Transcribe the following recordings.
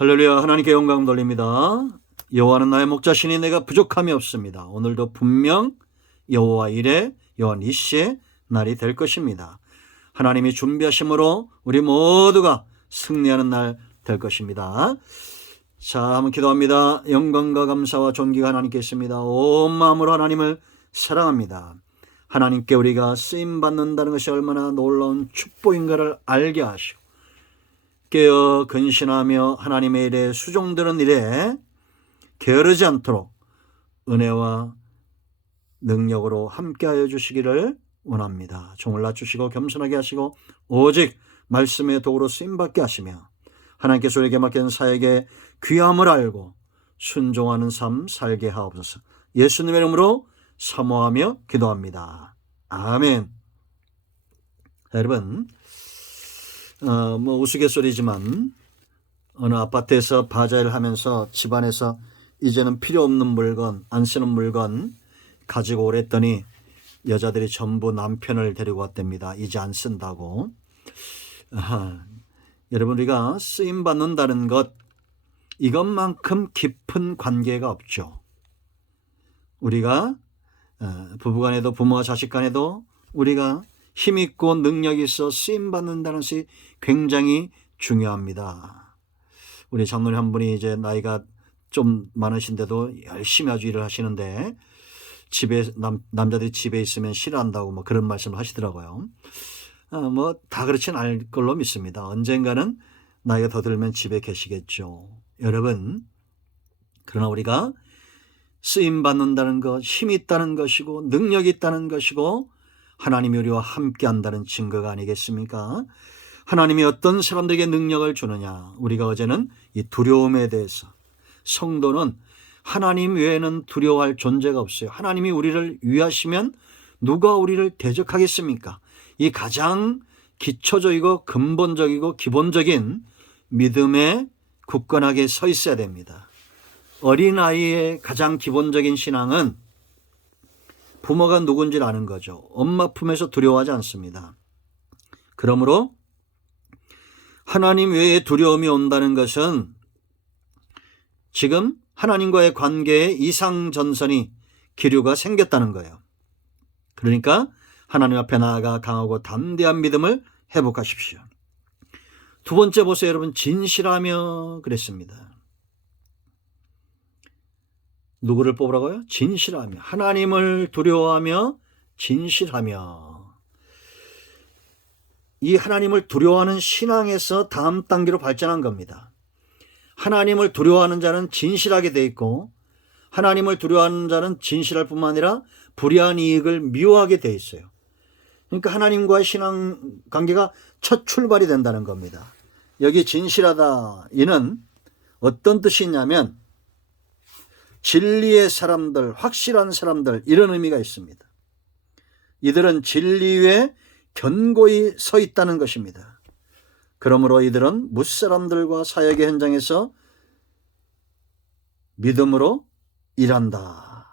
할렐루야. 하나님께 영광 돌립니다. 여호와는 나의 목자시니 내가 부족함이 없습니다. 오늘도 분명 여호와 이레 여호와 니시의 날이 될 것입니다. 하나님이 준비하심으로 우리 모두가 승리하는 날 될 것입니다. 자, 한번 기도합니다. 영광과 감사와 존귀가 하나님께 있습니다. 온 마음으로 하나님을 사랑합니다. 하나님께 우리가 쓰임받는다는 것이 얼마나 놀라운 축복인가를 알게 하시고 깨어 근신하며 하나님의 일에 수종드는 일에 게으르지 않도록 은혜와 능력으로 함께하여 주시기를 원합니다. 종을 낮추시고 겸손하게 하시고 오직 말씀의 도구로 쓰임받게 하시며 하나님께서 우리에게 맡긴 사역의 귀함을 알고 순종하는 삶 살게 하옵소서. 예수님의 이름으로 사모하며 기도합니다. 아멘. 여러분, 우스갯소리지만 어느 아파트에서 바자회를 하면서 집안에서 이제는 필요 없는 물건, 안 쓰는 물건 가지고 오랬더니 여자들이 전부 남편을 데리고 왔답니다. 이제 안 쓴다고. 여러분, 우리가 쓰임 받는다는 것, 이것만큼 깊은 관계가 없죠. 우리가 부부간에도 부모와 자식 간에도 우리가 힘있고 능력이 있어 쓰임받는다는 것이 굉장히 중요합니다. 우리 장로님 한 분이 이제 나이가 좀 많으신데도 열심히 아주 일을 하시는데 집에 남자들이 집에 있으면 싫어한다고 뭐 그런 말씀을 하시더라고요. 다 그렇진 않을 걸로 믿습니다. 언젠가는 나이가 더 들면 집에 계시겠죠. 여러분, 그러나 우리가 쓰임 받는다는 것, 힘이 있다는 것이고 능력이 있다는 것이고 하나님이 우리와 함께 한다는 증거가 아니겠습니까? 하나님이 어떤 사람들에게 능력을 주느냐. 우리가 어제는 이 두려움에 대해서, 성도는 하나님 외에는 두려워할 존재가 없어요. 하나님이 우리를 위하시면 누가 우리를 대적하겠습니까? 이 가장 기초적이고 근본적이고 기본적인 믿음에 굳건하게 서 있어야 됩니다. 어린아이의 가장 기본적인 신앙은 부모가 누군지를 아는 거죠. 엄마 품에서 두려워하지 않습니다. 그러므로 하나님 외에 두려움이 온다는 것은 지금 하나님과의 관계에 이상전선이 기류가 생겼다는 거예요. 그러니까 하나님 앞에 나아가 강하고 담대한 믿음을 회복하십시오. 두 번째 보세요, 여러분. 진실하며 그랬습니다. 누구를 뽑으라고요? 진실하며. 하나님을 두려워하며 진실하며. 이 하나님을 두려워하는 신앙에서 다음 단계로 발전한 겁니다. 하나님을 두려워하는 자는 진실하게 돼 있고 하나님을 두려워하는 자는 진실할 뿐만 아니라 불의한 이익을 미워하게 돼 있어요. 그러니까 하나님과의 신앙 관계가 첫 출발이 된다는 겁니다. 여기 진실하다, 이는 어떤 뜻이 있냐면 진리의 사람들, 확실한 사람들, 이런 의미가 있습니다. 이들은 진리 위에 견고히 서 있다는 것입니다. 그러므로 이들은 무사람들과 사역의 현장에서 믿음으로 일한다.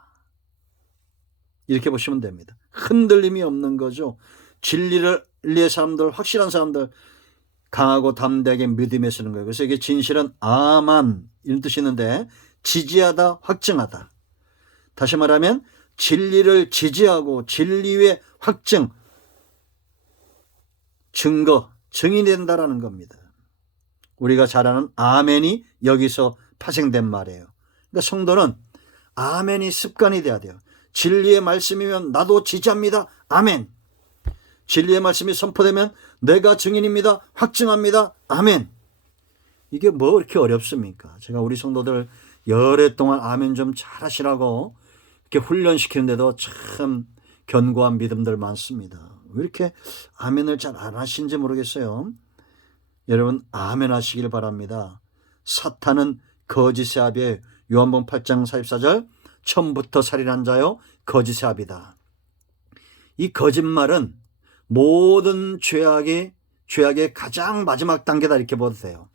이렇게 보시면 됩니다. 흔들림이 없는 거죠. 진리의 사람들, 확실한 사람들, 강하고 담대하게 믿음에 서는 거예요. 그래서 이게 진실은 아만, 이런 뜻이 있는데 지지하다, 확증하다. 다시 말하면 진리를 지지하고 진리의 확증, 증거, 증인된다라는 겁니다. 우리가 잘 아는 아멘이 여기서 파생된 말이에요. 그러니까 성도는 아멘이 습관이 돼야 돼요. 진리의 말씀이면 나도 지지합니다. 아멘. 진리의 말씀이 선포되면 내가 증인입니다. 확증합니다. 아멘. 이게 뭐 이렇게 어렵습니까? 제가 우리 성도들 열흘 동안 아멘 좀 잘하시라고 이렇게 훈련시키는데도 참 견고한 믿음들 많습니다. 왜 이렇게 아멘을 잘 안 하시는지 모르겠어요. 여러분, 아멘 하시길 바랍니다. 사탄은 거짓의 아비에 요한복음 8장 44절 처음부터 살인한 자요 거짓의 아비다. 이 거짓말은 모든 죄악의 가장 마지막 단계다, 이렇게 봐도 돼요.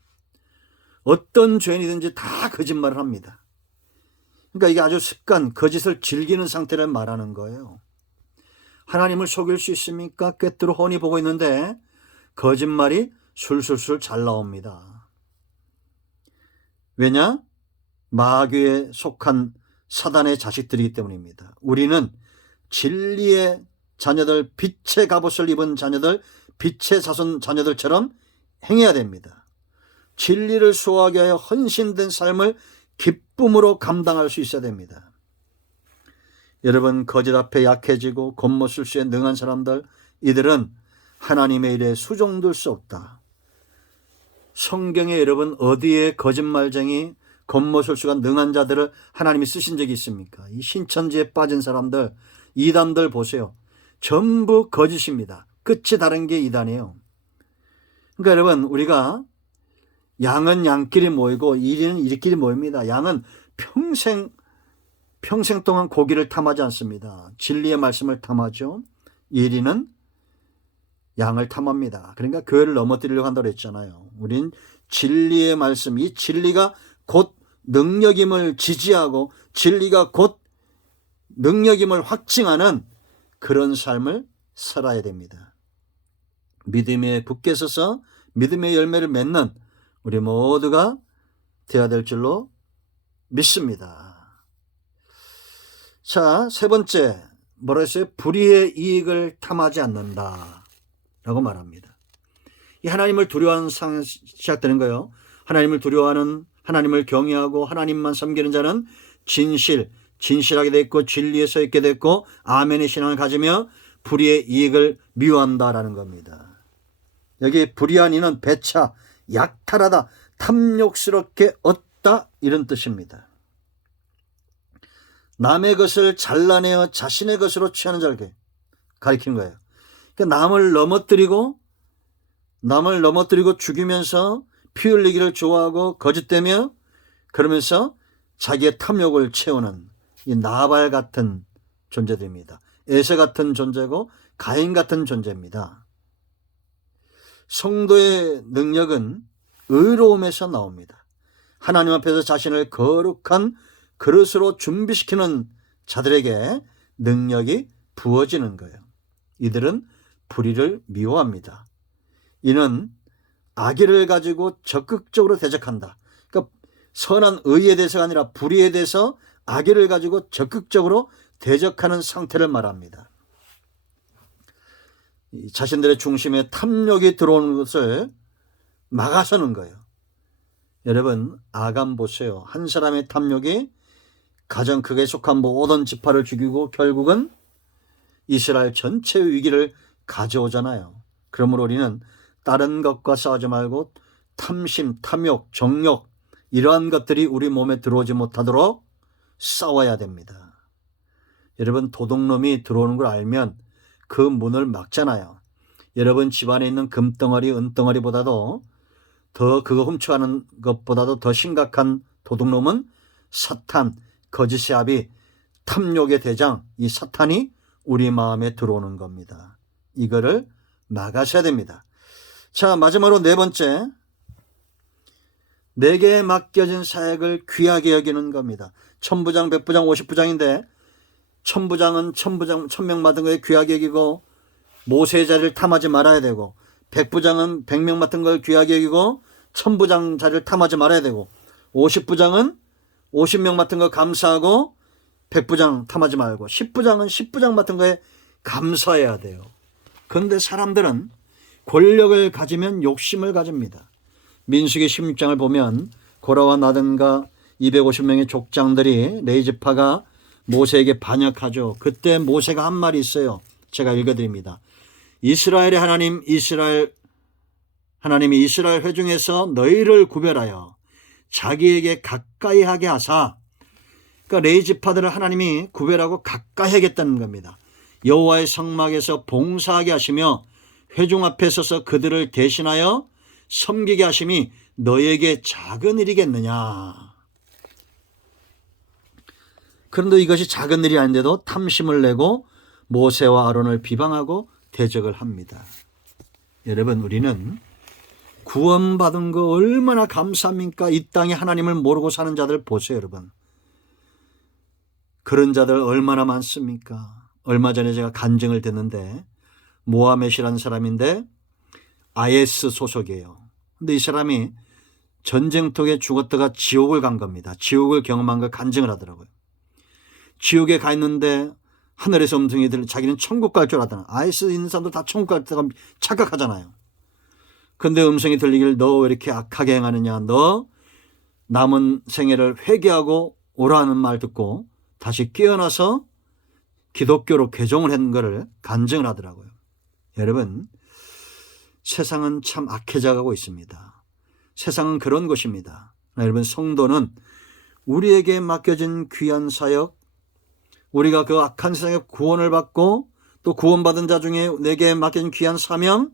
어떤 죄인이든지 다 거짓말을 합니다. 그러니까 이게 아주 습관, 거짓을 즐기는 상태를 말하는 거예요. 하나님을 속일 수 있습니까? 꿰뚫어 훤히 보고 있는데 거짓말이 술술술 잘 나옵니다. 왜냐? 마귀에 속한 사단의 자식들이기 때문입니다. 우리는 진리의 자녀들, 빛의 갑옷을 입은 자녀들, 빛의 자손 자녀들처럼 행해야 됩니다. 진리를 수호하기 위하여 헌신된 삶을 기쁨으로 감당할 수 있어야 됩니다. 여러분, 거짓 앞에 약해지고 겉모술수에 능한 사람들, 이들은 하나님의 일에 수종될 수 없다. 성경에 여러분 어디에 거짓말쟁이, 겉모술수가 능한 자들을 하나님이 쓰신 적이 있습니까? 이 신천지에 빠진 사람들, 이단들 보세요. 전부 거짓입니다. 끝이 다른 게 이단이에요. 그러니까 여러분, 우리가 양은 양끼리 모이고 이리는 이리끼리 모입니다. 양은 평생 동안 고기를 탐하지 않습니다. 진리의 말씀을 탐하죠. 이리는 양을 탐합니다. 그러니까 교회를 넘어뜨리려고 한다고 했잖아요. 우린 진리의 말씀, 이 진리가 곧 능력임을 지지하고 진리가 곧 능력임을 확증하는 그런 삶을 살아야 됩니다. 믿음에 굳게 서서 믿음의 열매를 맺는 우리 모두가 되어야 될 줄로 믿습니다. 자, 세 번째, 뭐라 했어요? 불의의 이익을 탐하지 않는다 라고 말합니다. 이 하나님을 두려워하는 상황이 시작되는 거예요. 하나님을 두려워하는, 하나님을 경외하고 하나님만 섬기는 자는 진실하게 됐고 진리에 서 있게 됐고 아멘의 신앙을 가지며 불의의 이익을 미워한다라는 겁니다. 여기 불의한 이는 배차, 약탈하다, 탐욕스럽게 얻다 이런 뜻입니다. 남의 것을 잘라내어 자신의 것으로 취하는 자를 가리키는 거예요. 그러니까 남을 넘어뜨리고 죽이면서 피 흘리기를 좋아하고 거짓되며 그러면서 자기의 탐욕을 채우는 이 나발 같은 존재들입니다. 에세 같은 존재고 가인 같은 존재입니다. 성도의 능력은 의로움에서 나옵니다. 하나님 앞에서 자신을 거룩한 그릇으로 준비시키는 자들에게 능력이 부어지는 거예요. 이들은 불의를 미워합니다. 이는 악의를 가지고 적극적으로 대적한다. 그러니까 선한 의에 대해서가 아니라 불의에 대해서 악의를 가지고 적극적으로 대적하는 상태를 말합니다. 자신들의 중심에 탐욕이 들어오는 것을 막아서는 거예요. 여러분, 아간 보세요. 한 사람의 탐욕이 가장 크게 속한 모든 지파를 죽이고 결국은 이스라엘 전체의 위기를 가져오잖아요. 그러므로 우리는 다른 것과 싸우지 말고 탐심, 탐욕, 정욕 이러한 것들이 우리 몸에 들어오지 못하도록 싸워야 됩니다. 여러분, 도둑놈이 들어오는 걸 알면 그 문을 막잖아요. 여러분 집안에 있는 금덩어리, 은덩어리보다도 더 그거 훔쳐가는 것보다도 더 심각한 도둑놈은 사탄, 거짓의 아비, 탐욕의 대장, 이 사탄이 우리 마음에 들어오는 겁니다. 이거를 막아셔야 됩니다. 자, 마지막으로 네 번째, 내게 맡겨진 사역을 귀하게 여기는 겁니다. 천부장, 백부장, 50부장인데 천부장은 천명 맡은 거에 귀하게 여기고 모세의 자리를 탐하지 말아야 되고, 백부장은 100명 맡은 걸 귀하게 여기고 천부장 자리를 탐하지 말아야 되고, 50부장은 50명 맡은 거 감사하고 백부장 탐하지 말고, 10부장은 10부장 맡은 거에 감사해야 돼요. 그런데 사람들은 권력을 가지면 욕심을 가집니다. 민수기 16장을 보면 고라와 나단과 250명의 족장들이 레위지파가 모세에게 반역하죠. 그때 모세가 한 말이 있어요. 제가 읽어드립니다. 이스라엘의 하나님, 하나님이 이스라엘 회중에서 너희를 구별하여 자기에게 가까이 하게 하사, 그러니까 레위지파들을 하나님이 구별하고 가까이 하겠다는 겁니다. 여호와의 성막에서 봉사하게 하시며 회중 앞에 서서 그들을 대신하여 섬기게 하심이 너에게 작은 일이겠느냐. 그런데 이것이 작은 일이 아닌데도 탐심을 내고 모세와 아론을 비방하고 대적을 합니다. 여러분, 우리는 구원받은 거 얼마나 감사합니까? 이 땅에 하나님을 모르고 사는 자들 보세요, 여러분. 그런 자들 얼마나 많습니까? 얼마 전에 제가 간증을 듣는데 모하мет이라는 사람인데 IS 소속이에요. 근데 이 사람이 전쟁통에 죽었다가 지옥을 간 겁니다. 지옥을 경험한 걸 간증을 하더라고요. 지옥에 가 있는데 하늘에서 음성이 들려 자기는 천국 갈 줄 알았다는, 아이스 있는 사람들 다 천국 갈 때가 착각하잖아요. 근데 음성이 들리길 너 왜 이렇게 악하게 행하느냐, 너 남은 생애를 회개하고 오라는 말 듣고 다시 깨어나서 기독교로 개종을 한 것을 간증을 하더라고요. 여러분, 세상은 참 악해져가고 있습니다. 세상은 그런 곳입니다. 여러분, 성도는 우리에게 맡겨진 귀한 사역, 우리가 그 악한 세상에 구원을 받고 또 구원받은 자 중에 내게 맡겨진 귀한 사명,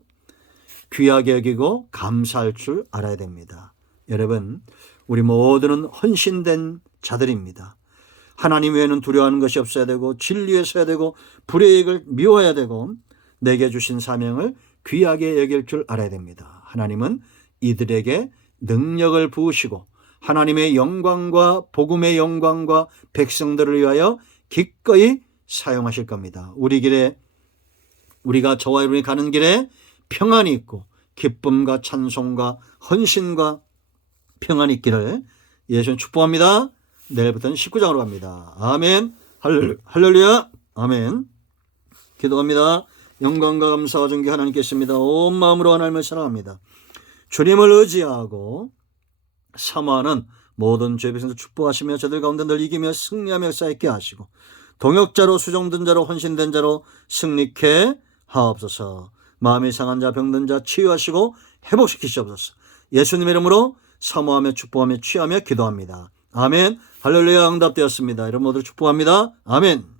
귀하게 여기고 감사할 줄 알아야 됩니다. 여러분, 우리 모두는 헌신된 자들입니다. 하나님 외에는 두려워하는 것이 없어야 되고 진리에 서야 되고 불의익을 미워해야 되고 내게 주신 사명을 귀하게 여길 줄 알아야 됩니다. 하나님은 이들에게 능력을 부으시고 하나님의 영광과 복음의 영광과 백성들을 위하여 기꺼이 사용하실 겁니다. 우리 길에, 우리가 저와 여러분이 가는 길에 평안이 있고 기쁨과 찬송과 헌신과 평안이 있기를 예수님 축복합니다. 내일부터는 19장으로 갑니다. 아멘. 할렐루야. 아멘. 기도합니다. 영광과 감사와 존귀 하나님께 있습니다. 온 마음으로 하나님을 사랑합니다. 주님을 의지하고 사모하는 모든 죄 백성들 축복하시며 저들 가운데 늘 이기며 승리하며 쌓이게 하시고 동역자로 수종된 자로 헌신된 자로 승리케 하옵소서. 마음이 상한 자 병든 자 치유하시고 회복시키시옵소서. 예수님의 이름으로 사모하며 축복하며 취하며 기도합니다. 아멘. 할렐루야. 응답되었습니다. 여러분 모두 축복합니다. 아멘.